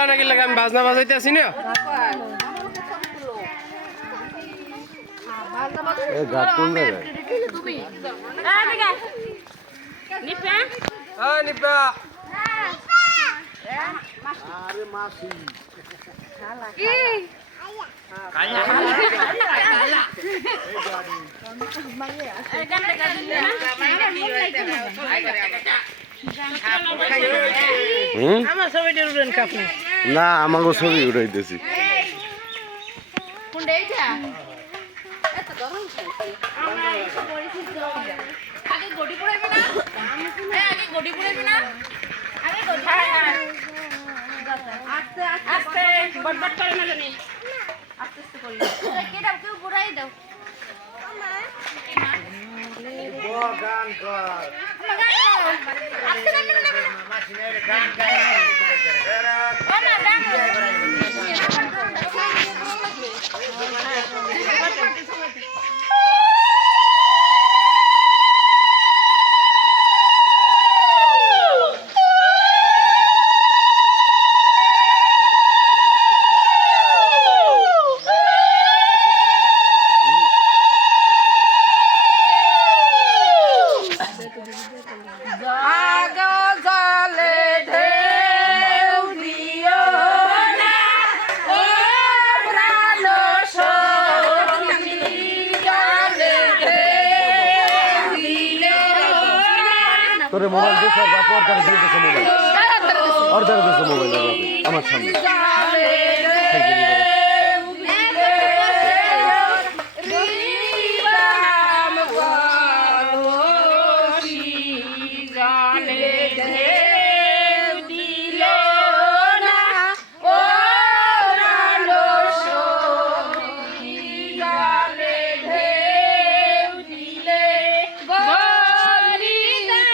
দাও নাকি লাগে আমি বাজনা বাজাইতে আছি না এই গাছ কোন জায়গায় নিপা নিপা আরে মাসি কি কালা কালা আমার ছবিটা উড়েন কাপড় না আমাকে ছবি উঠাইতেছি কোনটা এইটা এত গরম আমরা এসে পরিচিত আগে গড়ি পড়াইবে না আগে গড়ি পড়াইবে না আগে গড়ি আস্তে আস্তে বটবট করে না জানি আস্তে আস্তে করি কে দাও কেউ পড়াই দাও গান কর আস্তে গান না মাসিনের গান গায় না গান তোরে মোবাইল দে স্যার বাপ অর্ডার দিয়ে দিছে মোবাইল অর্ডার দিছে মোবাইল আমার সামনে জানে